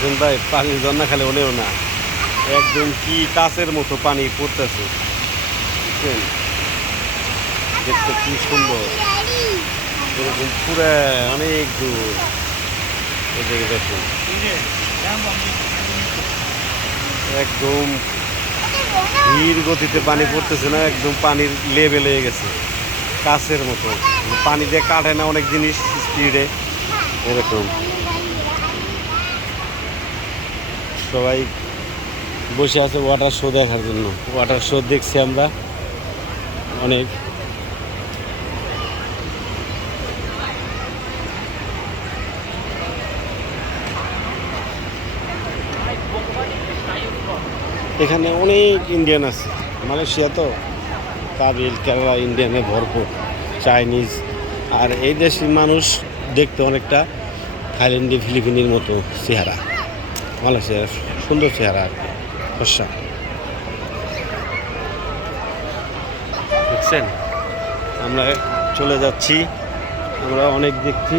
দেখছেন ভাই, পানির ঝর্ণা খালি ওনেও না, একদম কি কাচের মতো পানি পড়তেছে। বুঝছেন, দেখতে কি সুন্দর, এরকম পুরা অনেক দূর। এদিকে দেখুন, একদম ধীর গতিতে পানি পড়তেছে না, একদম পানির লেভেল হয়ে গেছে কাচের মতো। পানি দিয়ে কাটে না অনেক জিনিস স্পিডে, এরকম। সবাই বসে আছে ওয়াটার শো দেখার জন্য। ওয়াটার শো দেখছি আমরা অনেক। এখানে অনেক ইন্ডিয়ান আছে, মালয়েশিয়া তো, তামিল কেরালা ইন্ডিয়ানে ভরপুর, চাইনিজ। আর এই দেশের মানুষ দেখতে অনেকটা থাইল্যান্ডি ফিলিপিনির মতো চেহারা, মালয়েশিয়ার সুন্দর চেহারা আর কি, ফর্সা। দেখছেন, আমরা চলে যাচ্ছি, আমরা অনেক দেখছি।